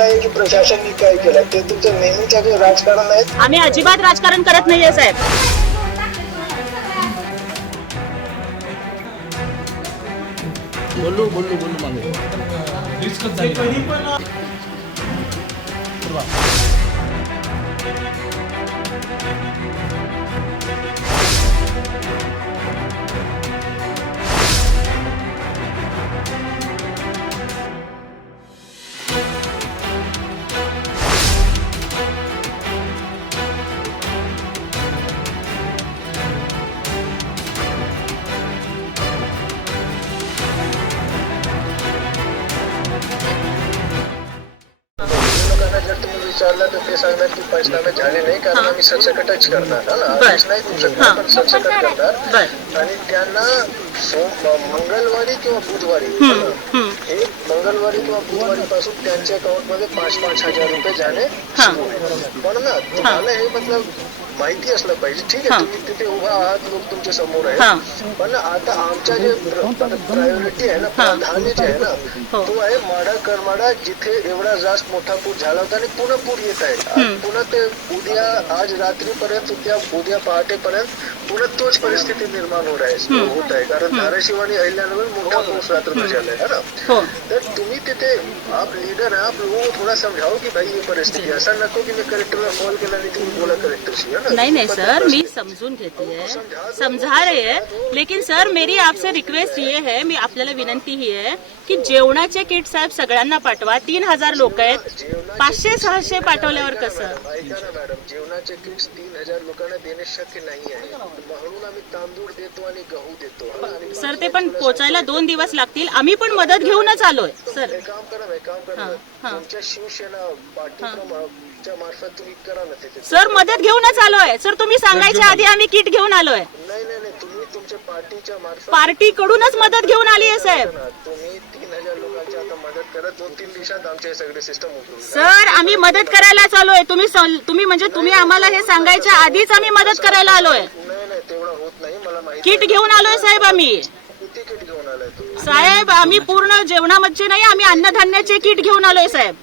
नाही की प्रशासनाने काय केलं ते तुमचं नेहमीच्या जे राजकारण आहे? आम्ही अजिबात राजकारण करत नाहीये साहेब. बोलू बोलू बोलू मागे. विचारलं तर ते सांगणार की पंचनामे झाले नाही कारण आम्ही सरसकटच करणार हा ना. आदेश नाही देऊ शकणार. पण सरसकट करणार आणि त्यांना सोम मंगळवारी किंवा बुधवारी हम्म, हम्म. हे मंगळवारी किंवा बुधवारी पासून त्यांच्या अकाउंटमध्ये पाच पाच हजार रुपये हा. सुरू आहे. पण ना तुम्हाला हे मतलब माहिती असलं पाहिजे ठीक हा. आहे तुम्ही तिथे उभा आहात लोक तुमच्यासमोर हा. आहे पण आता आमच्या जे प्रायोरिटी आहे ना प्राधान्य जे आहे ना हो. तो आहे माडा करमाडा जिथे एवढा जास्त मोठा पूर झाला होता आणि पुन्हा पूर येत आहे. आज पुन्हा ते उद्या आज रात्रीपर्यंत उद्या उद्या पहाटेपर्यंत पुन्हा तोच परिस्थिती निर्माण होत आहे होत आहे. कारण धाराशिव आणि अहिल्यानगर मोठा पाऊस रात्र झाला आहे ना? हो. तर तुम्ही तिथे आप लीडर है आप लोगों को थोड़ा समझाओ की भाई ये परिस्थिती है. असं नको की मी कलेक्टरला कॉल केला आणि तुम्ही बोला कलेक्टरशी है ना? नहीं नहीं सर मी समजून घेते है समझा रहे हैं लेकिन सर मेरी आपसे रिक्वेस्ट ये है मी आपल्याला विनंती ही आहे की जेवणाचे किट साहेब सगळ्यांना पाठवा. तीन हजार लोक आहेत. पाचशे सहाशे पाठवल्यावर कसं? मॅडम. जेवणाचे किट्स तीन हजार लोकांना देणे शक्य नाही आहे. म्हणून आम्ही तांदूळ देतो आणि गहू देतो. सर ते पण पोचायला दोन दिवस लागतील. आम्ही पण मदत घेऊनच आलोय. सर. एक काम करा ना, एक काम करा ना. हा. तुमच्या शिवसेना पार्टीच्या मार्फत तुम्ही करा ना सर मदत घेऊनच आलोय. सर तुम्ही सांगायच्या आधी आम्ही किट घेऊन आलोय. नाही नाही नाही तुम्ही तुमच्या पार्टीच्या मार्फत पार्टी कडूनच मदत घेऊन आली आहे साहेब. ना. तुम्ही तीन हजार लोकांची आता मदत करा दोन तीन दिवसात आमचे हे सगळे सिस्टम सर आम्ही मदत करायला आलोय तुम्ही सं- तुम्ही म्हणजे तुम्ही आम्हाला हे सांगायच्या आधीच आम्ही मदत करायला आलोय. नाही नाही तेवढं होत नाही मला माहिती किट घेऊन आलोय साहेब आम्ही. साहेब आम्ही पूर्ण जेवणामध्ये नाही आम्ही अन्नधान्याचे किट घेऊन आलोय साहेब.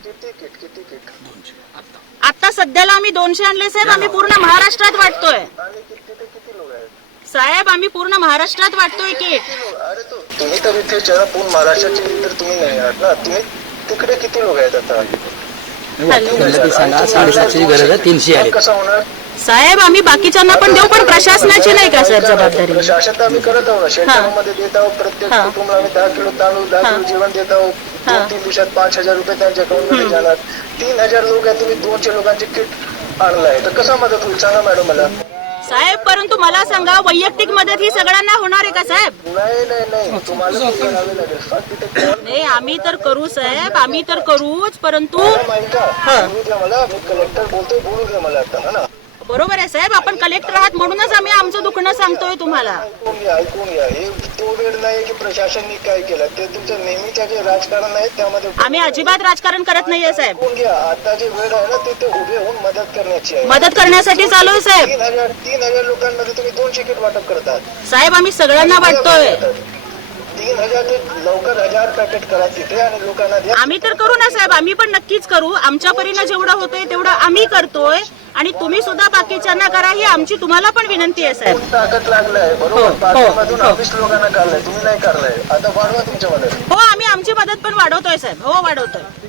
आता सध्याला आम्ही दोनशे आणले साहेब. आम्ही पूर्ण महाराष्ट्रात वाटतोय. साहेब आम्ही पूर्ण महाराष्ट्रात वाटतोय तो तुम्ही तर इथे जरा पूर्ण महाराष्ट्राचे तर तुम्ही नाही आहात ना. तुम्ही तिकडे किती लोक आहेत आता? सांगा गरज आहे तीनशे आहे कसं होणार? साहेब आम्ही बाकीच्यांना पण देऊ पण प्रशासनाची नाही का सर जबाबदारी? प्रशासन तर आम्ही करत आहोत शेतकऱ्यांमध्ये देत आहोत प्रत्येक हा. कुटुंबाला आम्ही दहा किलो तांदूळ दहा किलो जेवण देत आहोत. हा. दोन तीन दिवसात पाच हजार रुपये त्यांच्या अकाउंटमध्ये जाणार. तीन हजार लोक आहेत तुम्ही दोनशे लोकांचे किट आणलाय. तर कसा मदत होईल? सांगा मॅडम मला. साहेब परंतु मला सांगा वैयक्तिक मदत ही सगळ्यांना होणार आहे का साहेब? नाही नाही नाही. तुम्हाला ते करावे लागेल. फक्त तिथे call नाही आम्ही तर करू साहेब. आम्ही तर करूच परंतु मॅडम ऐका. बोलू द्या मला. मी कलेक्टर बोलतोय बोलू द्या मला आता हा ना? बरोबर आहे साहेब आपण कलेक्टर आहात म्हणूनच आम्ही आमचं दुखणं सांगतोय तुम्हाला. ऐकून घ्या ऐकून घ्या. हे तो वेळ नाही की प्रशासनाने काय केलं. ते तुमचं नेहमीच्या जे राजकारण आहे त्यामध्ये आम्ही अजिबात राजकारण करत नाहीये साहेब. ऐकून घ्या. आता जे वेळ आहे ना ते ते उभे होऊन मदत करण्याची आहे. मदत करण्यासाठी चालू आहे साहेब. तीन हजार तीन हजार लोकांमध्ये तुम्ही दोनशे किट वाटप करतात. साहेब आम्ही सगळ्यांना वाटतोय. तीन हजार ते लवकर हजार पॅकेट करा तिथे आणि लोकांना द्या. आम्ही तर करू ना साहेब आम्ही पण नक्कीच करू. आमच्या परीनं जेवढं होतंय तेवढं आम्ही करतोय. आणि तुम्ही सुद्धा बाकीच्यांना करा ही आमची तुम्हाला पण विनंती आहे साहेब. खूप ताकद लागलाय हो, बरोबर? हो, पाठीमधून हो. ऑफिस लोकांना काढलाय तुम्ही नाही काढलाय. आता वाढवा तुमच्या मदत हो आम्ही आमची मदत पण वाढवतोय साहेब. हो वाढवतोय.